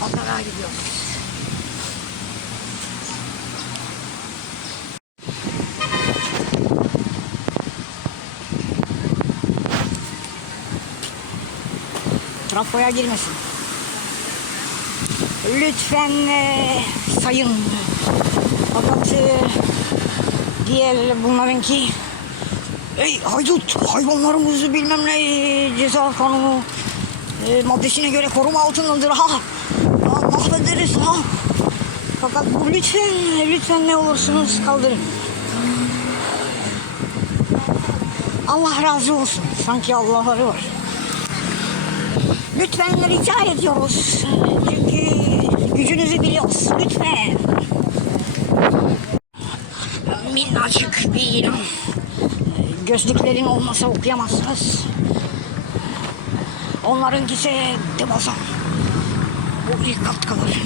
Pazara gidiyoruz. Trafoya girmesin. Lütfen e, sayın. Fakat e, diğer bunlarınki Ey haydut hayvanlarımızı bilmem ne ceza kanunu e, maddesine göre koruma altındadır ha. Ha mahvederiz ha. Fakat bu lütfen lütfen ne olursunuz kaldırın. Allah razı olsun. Sanki Allah'ları var. Lütfen rica ediyoruz. Çünkü gücünüzü biliyoruz. Lütfen. Minnacık bir ilan. Gözlüklerin olmasa okuyamazsınız. Onlarınkisi devasa. Bu ilk kat kalır.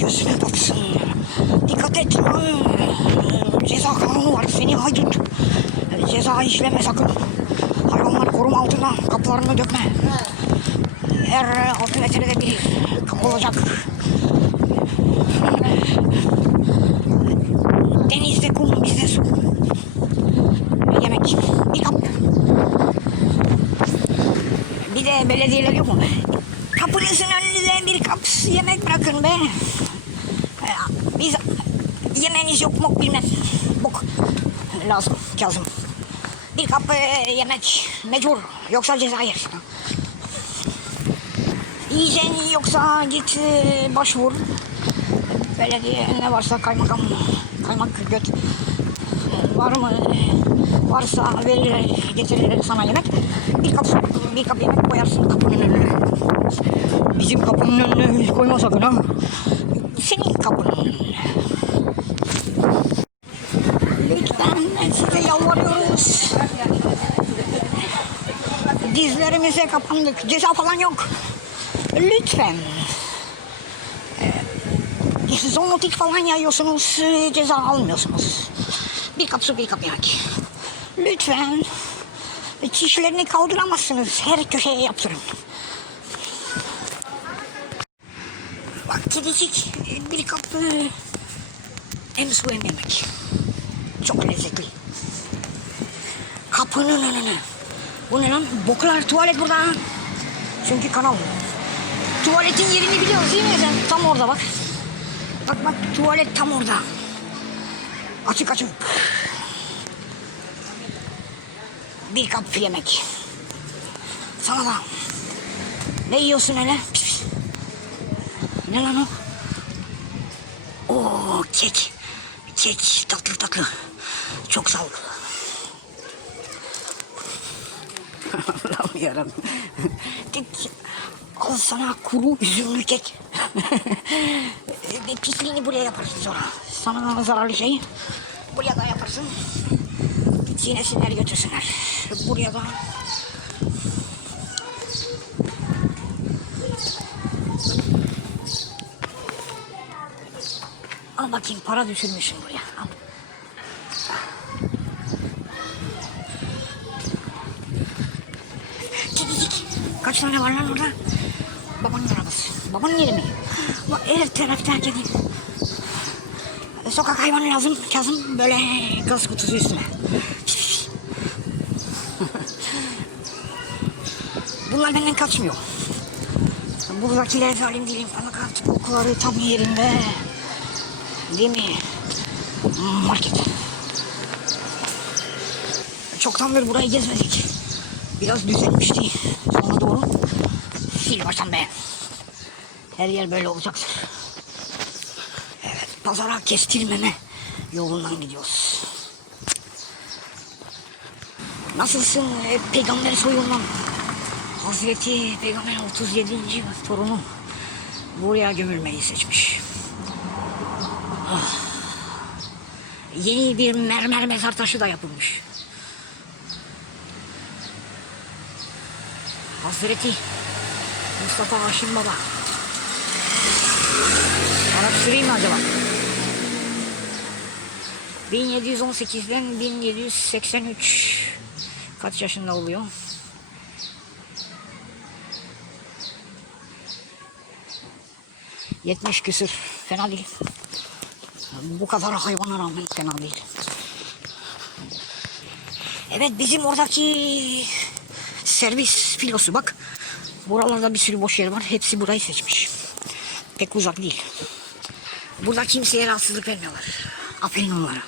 Gözüne batsın. Dikkat et lan. Ceza kanunu var. Seni haydut. Ceza işleme sakın. Hayvanları koruma altına kapılarını dökme. Her altı metrede bir kapı olacak. Denizde kum, bizde su. Yemek, bir kap. Bir de belediyeler yok mu? Kap yemek bırakın be. Biz yemeğiniz yok mu bilmem. Bok lazım, Kazım. Bir kap e, yemek mecbur. Yoksa ceza yersin. Yiyeceksin yoksa git e, başvur. Belediye ne varsa kaymakam, kaymak göt. Var mı? Varsa verirler, getirirler sana yemek. Bir kap, bir kap yemek koyarsın kapının önüne. Bizim kapının önüne koyma sakın ha. Senin kapının önüne. Lütfen size yalvarıyoruz. Dizlerimize kapandık. Ceza falan yok. Lütfen. Ee, Zonotik falan yayıyorsunuz. Ceza almıyorsunuz. Bir kap su bir kap yemek. Lütfen. Çişlerini kaldıramazsınız. Her köşeye yaptırın. E, bir kap e, hem su hem yemek. Çok lezzetli. Kapının önüne. Bu ne lan? Boklar tuvalet burada. Çünkü kanal. Tuvaletin yerini biliyoruz değil mi sen? Tam orada bak. Bak bak tuvalet tam orada. Açık açık. Bir kap yemek. Sana da. Ne yiyorsun öyle? Pis. Ne lan o? Oo kek. Kek tatlı tatlı. Çok sağlıklı. Allah'ım yarabbim. Al sana kuru üzümlü kek. Pisliğini buraya yaparsın sonra. Sana zararlı şeyi buraya da yaparsın. Çiğnesinler götürsünler. Buraya da bakayım para düşürmüşsün buraya. Al. Kaç tane var lan orada? Babanın arabası. Babanın yeri mi? Bak her tarafta kedi. Sokak hayvanı lazım. Kazım böyle gaz kutusu üstüne. Bunlar benden kaçmıyor. Buradakiler zalim değilim. Fakat kokuları tam yerinde. Değil mi? Market. Çoktandır burayı gezmedik. Biraz düzelmişti. Sonra doğru sil baştan be. Her yer böyle olacaktır. Evet, pazara kestirmeme yolundan gidiyoruz. Nasılsın e, peygamber soyundan? Hazreti Peygamber 37. torunu buraya gömülmeyi seçmiş. Yeni bir mermer mezar taşı da yapılmış. Hazreti Mustafa Haşim Baba. Araştırayım mı acaba? 1718'den 1783 kaç yaşında oluyor? 70 küsür. Fena değil. Bu kadar hayvana rağmen fena değil. Evet bizim oradaki servis filosu bak. Buralarda bir sürü boş yer var. Hepsi burayı seçmiş. Pek uzak değil. Burada kimseye rahatsızlık vermiyorlar. Aferin onlara.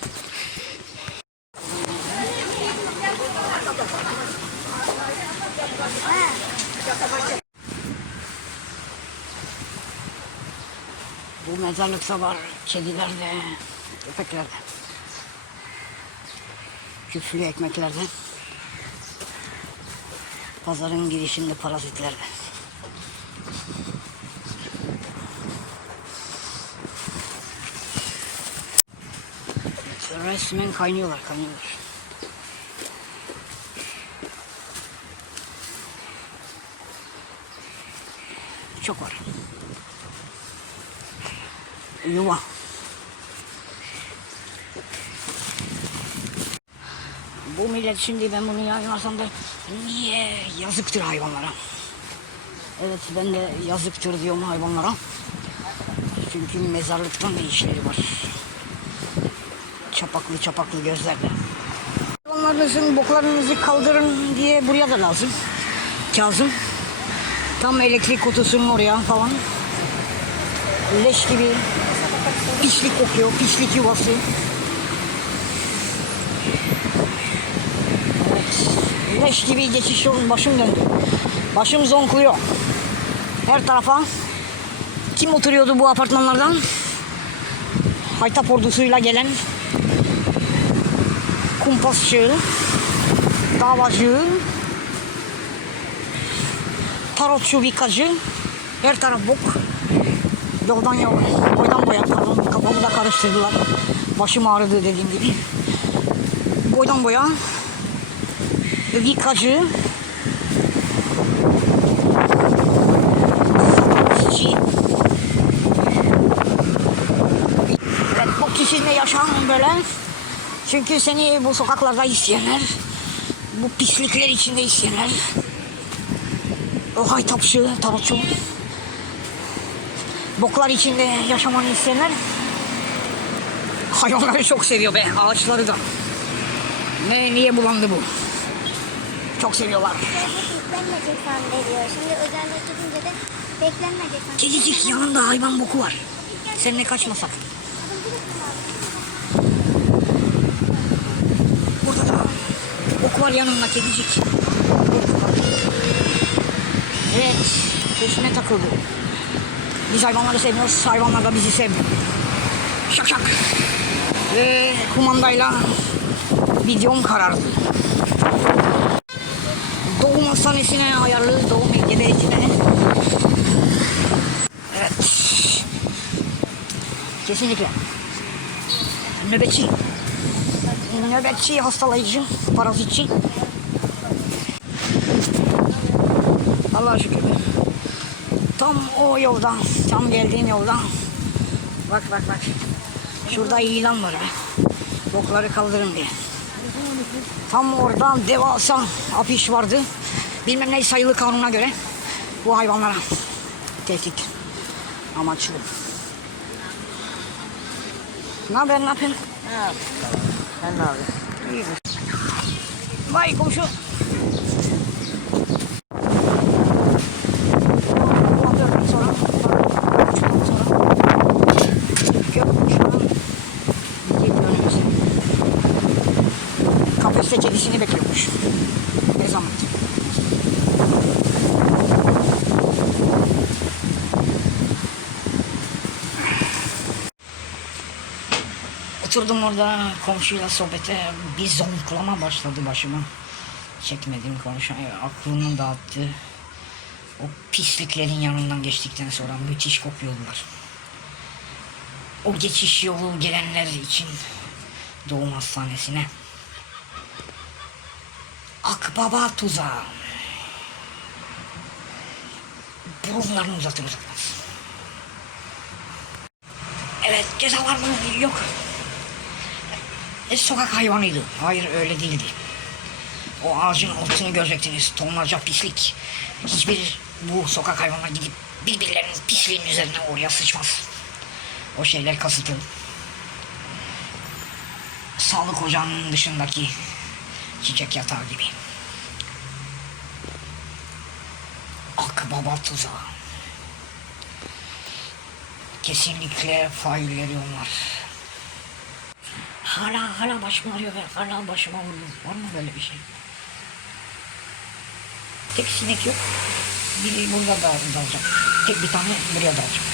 Bu mezarlıkta var kediler de, köpekler de. Küflü ekmekler de. Pazarın girişinde parazitler de. Resmen kaynıyorlar, kaynıyorlar. Çok var. Yuva. Bu millet şimdi ben bunu yayınlasam da niye yazıktır hayvanlara? Evet ben de yazıktır diyorum hayvanlara. Çünkü mezarlıktan ne işleri var? Çapaklı çapaklı gözlerle. Hayvanlarınızın boklarınızı kaldırın diye buraya da lazım. Kazım. Tam elektrik kutusunun oraya falan. Leş gibi pislik kokuyor, pislik yuvası. Evet, leş gibi geçiş yolun başım döndü. Başım zonkluyor. Her tarafa. Kim oturuyordu bu apartmanlardan? Haytap ordusuyla gelen kumpasçı, davacı, tarotçu, vikacı, her taraf bok. Yoldan yol, boydan boya pardon kafamı da karıştırdılar. Başım ağrıdı dediğim gibi. Boydan boya vikacı. Evet, bu kişiyle yaşam böyle. Çünkü seni bu sokaklarda isteyenler, bu pislikler içinde isteyenler, o haytapçı, tarotçu, boklar içinde yaşamanı isteyenler hayvanları çok seviyor be, ağaçları da. Ne, niye bulandı bu? Çok seviyorlar. Beklenmeyecek falan veriyor. Şimdi özelleştirince de beklenmeyecek falan. Kedicik yanında hayvan boku var. Seninle kaçmasak. Burada da bok var yanında kedicik. Evet, peşime takıldı. Biz hayvanları sevmiyoruz, hayvanlar da bizi sevmiyor. Şak şak. Ve kumandayla videom karardı. Doğum hastanesine ayarlı, doğum engebesine. Evet. Kesinlikle. Nöbetçi. Nöbetçi, hastalayıcı, parazitçi. Allah'a şükür. Tam o yolda, tam geldiğim yolda. Bak bak bak. Şurada ilan var be. Bokları kaldırın diye. Tam oradan devasa afiş vardı. Bilmem ne sayılı kanuna göre bu hayvanlara tehdit amaçlı. Ne haber, ne yapıyorsun? Sen ne yapıyorsun? İyidir. Vay komşu. Oturdum orada komşuyla sohbete bir zonklama başladı başıma. Çekmedim konuşmayı. Aklımı dağıttı. O pisliklerin yanından geçtikten sonra müthiş kokuyordular. O geçiş yolu gelenler için doğum hastanesine. Akbaba tuzağı. Burunlarını uzatır uzatmaz. Evet ceza var mı? Yok. E, sokak hayvanıydı. Hayır öyle değildi. O ağacın altını görecektiniz. Tonlarca pislik. Hiçbir bu sokak hayvanına gidip birbirlerinin pis pisliğin üzerine oraya sıçmaz. O şeyler kasıtı. Sağlık ocağının dışındaki çiçek yatağı gibi. Akbaba tuzağı. Kesinlikle failleri onlar. Hala hala başım ağrıyor ve hala başıma vurdu. Var mı böyle bir şey? Tek sinek yok. Biri burada da. Tek bir tane buraya dalacak.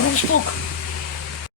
Orospu.